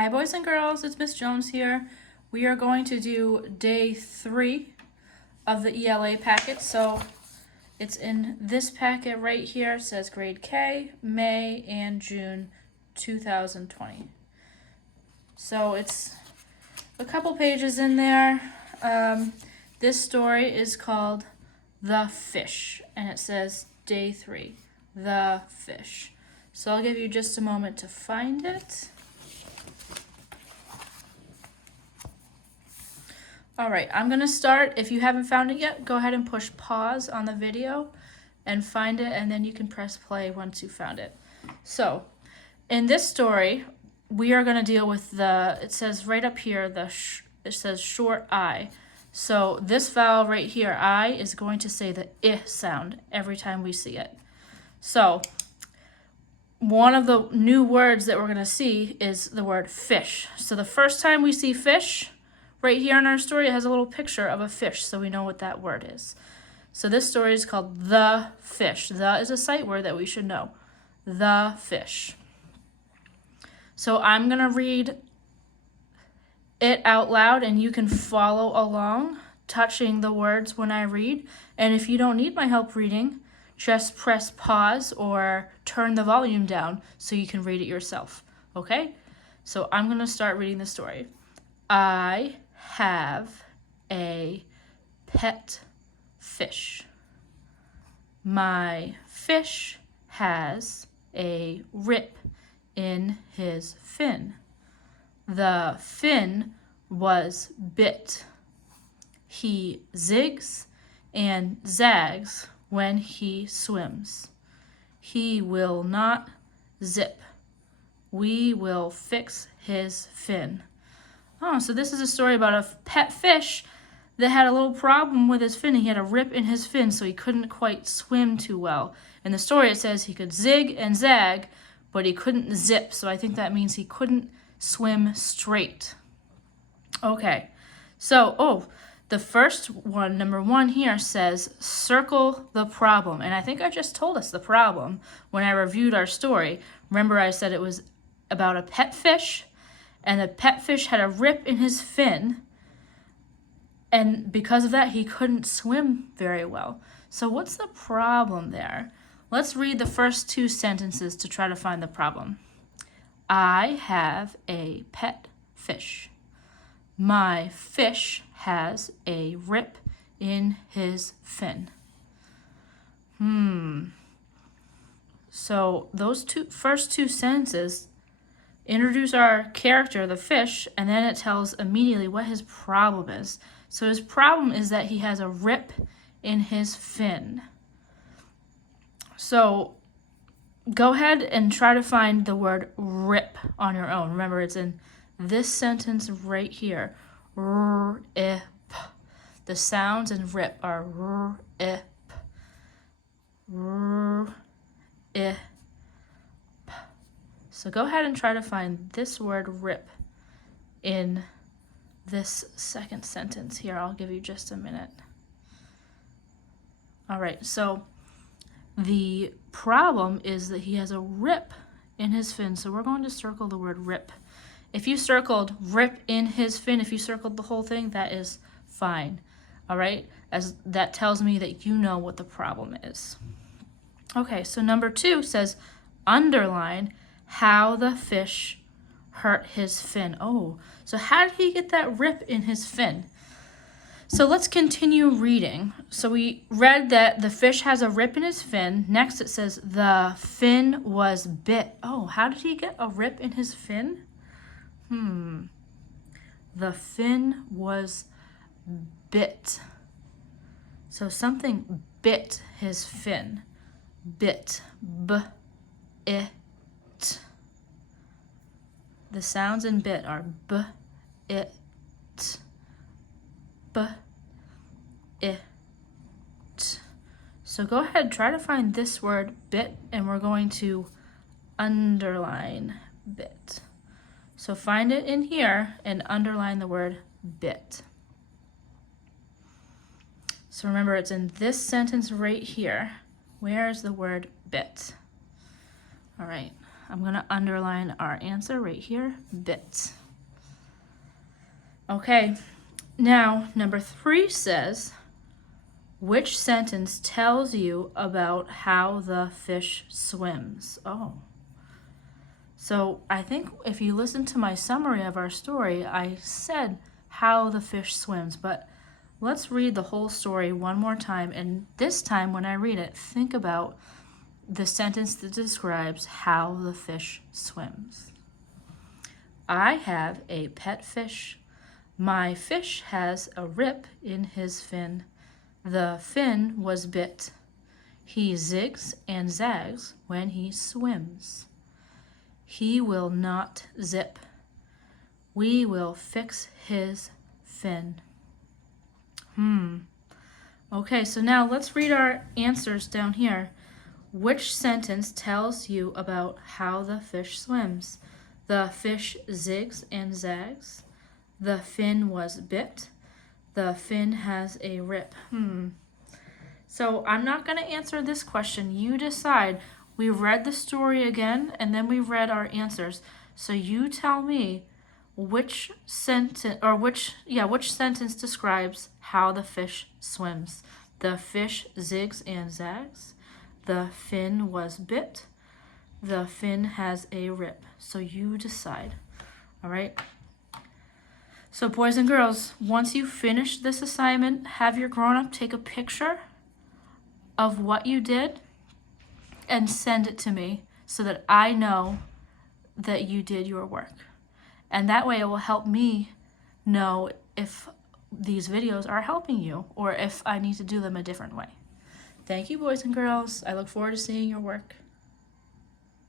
Hi boys and girls, it's Miss Jones here. We are going to do day 3 of the ELA packet. So it's in this packet right here. It says grade K, May and June 2020. So it's a couple pages in there. This story is called The Fish, and it says day 3, The Fish. So I'll give you just a moment to find it. All right, I'm gonna start. If you haven't found it yet, go ahead and push pause on the video and find it, and then you can press play once you found it. So, in this story, we are gonna deal with it says right up here, it says short I. So this vowel right here, I, is going to say the I sound every time we see it. So, one of the new words that we're gonna see is the word fish. So the first time we see fish, right here in our story, it has a little picture of a fish, so we know what that word is. So this story is called The Fish. The is a sight word that we should know. The Fish. So I'm going to read it out loud, and you can follow along, touching the words when I read. And if you don't need my help reading, just press pause or turn the volume down so you can read it yourself. Okay? So I'm going to start reading the story. I have a pet fish. My fish has a rip in his fin. The fin was bit. He zigs and zags when he swims. He will not zip. We will fix his fin. Oh, so this is a story about a pet fish that had a little problem with his fin. He had a rip in his fin, so he couldn't quite swim too well. In the story, it says he could zig and zag, but he couldn't zip, so I think that means he couldn't swim straight. Okay, so, the first one, number 1 here, says circle the problem. And I think I just told us the problem when I reviewed our story. Remember, I said it was about a pet fish, and the pet fish had a rip in his fin, and because of that, he couldn't swim very well. So what's the problem there? Let's read the first 2 sentences to try to find the problem. I have a pet fish. My fish has a rip in his fin. So those first two sentences introduce our character, the fish, and then it tells immediately what his problem is. So his problem is that he has a rip in his fin. So go ahead and try to find the word rip on your own. Remember, it's in this sentence right here. Rip. The sounds in rip are rip. Rip. So go ahead and try to find this word rip in this second sentence here. I'll give you just a minute. All right, so the problem is that he has a rip in his fin, so we're going to circle the word rip. If you circled rip in his fin, if you circled the whole thing, that is fine. All right, as that tells me that you know what the problem is. Okay, so number 2 says underline how the fish hurt his fin. Oh, so how did he get that rip in his fin? So let's continue reading. So we read that the fish has a rip in his fin. Next it says the fin was bit. Oh, how did he get a rip in his fin? The fin was bit. So something bit his fin. Bit. B-it. The sounds in bit are b-it. B-it. So go ahead, try to find this word bit, and we're going to underline bit. So find it in here and underline the word bit. So remember, it's in this sentence right here. Where is the word bit? All right, I'm going to underline our answer right here, bit. Okay, now number 3 says, which sentence tells you about how the fish swims? Oh. So I think if you listen to my summary of our story, I said how the fish swims, but let's read the whole story one more time. And this time when I read it, think about the sentence that describes how the fish swims. I have a pet fish. My fish has a rip in his fin. The fin was bit. He zigs and zags when he swims. He will not zip. We will fix his fin. Okay, so now let's read our answers down here. Which sentence tells you about how the fish swims? The fish zigs and zags. The fin was bit. The fin has a rip. So I'm not going to answer this question. You decide. We read the story again, and then we read our answers. So you tell me which sentence describes how the fish swims. The fish zigs and zags. The fin was bit. The fin has a rip. So you decide. All right? So boys and girls, once you finish this assignment, have your grown-up take a picture of what you did and send it to me so that I know that you did your work. And that way it will help me know if these videos are helping you or if I need to do them a different way. Thank you, boys and girls. I look forward to seeing your work.